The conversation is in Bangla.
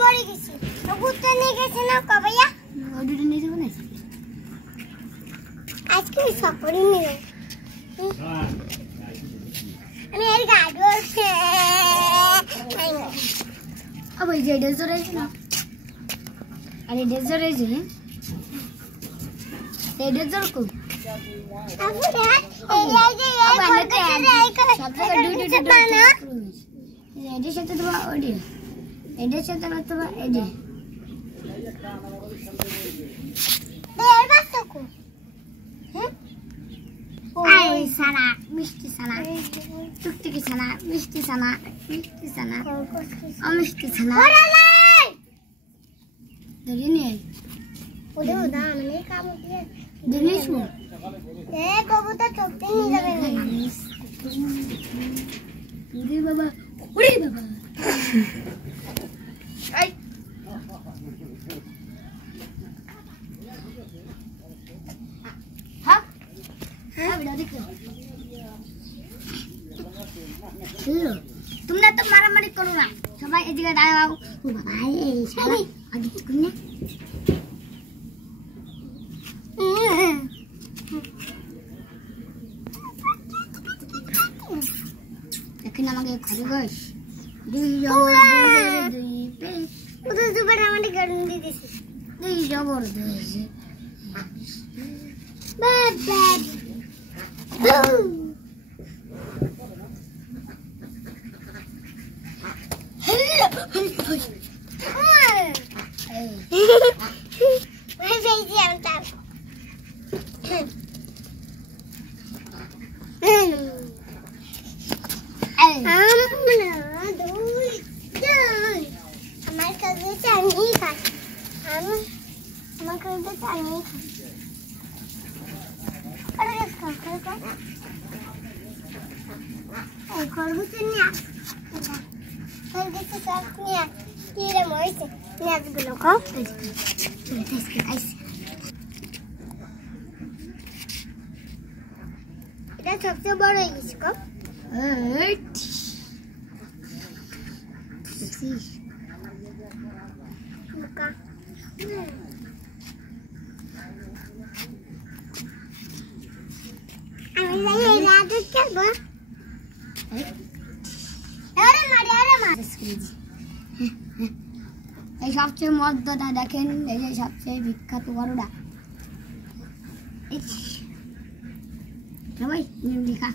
মরে গেছি কবুতর নিয়ে গেছে না কবাইয়া ওডিটা নিয়ে যাবো না আজকে সপরি নিয়ে আমি এর গাড়ি আছে अब ये डेजर्ट है ना अरे डेजर्ट है जी ये डेजर्ट को अब ये सब जगह ड्यूटी ना ये एडिशन तो बा ओडी एडिशन तो बा एडी देर बात को आई साला मिष्टी साला टुकटुकी साला मिष्टी साला मिष्टी साला dari ni udah mana kamu dia dari semua কবুতর চোখতে নিয়ে যাবে udah baba ay ha udah dikit hello তোমরা তো মারামারি করো না সবাই এদিকে দাঁড়াও ও বাবা এই শালা আগে তুই না দেখেন আমাকে খরগোশ দুই ওদের দুবার আমাকে গরম দিয়ে দিছে দুই জবরদস্ত বাবা এটা সবচেয়ে বড় ইলিশ কম আমি জানি এই রাতে খেলবো এই সবচেয়ে মজাটা দেখেন এই যে সবচেয়ে বিখ্যাত বড়টা সবাই দেখা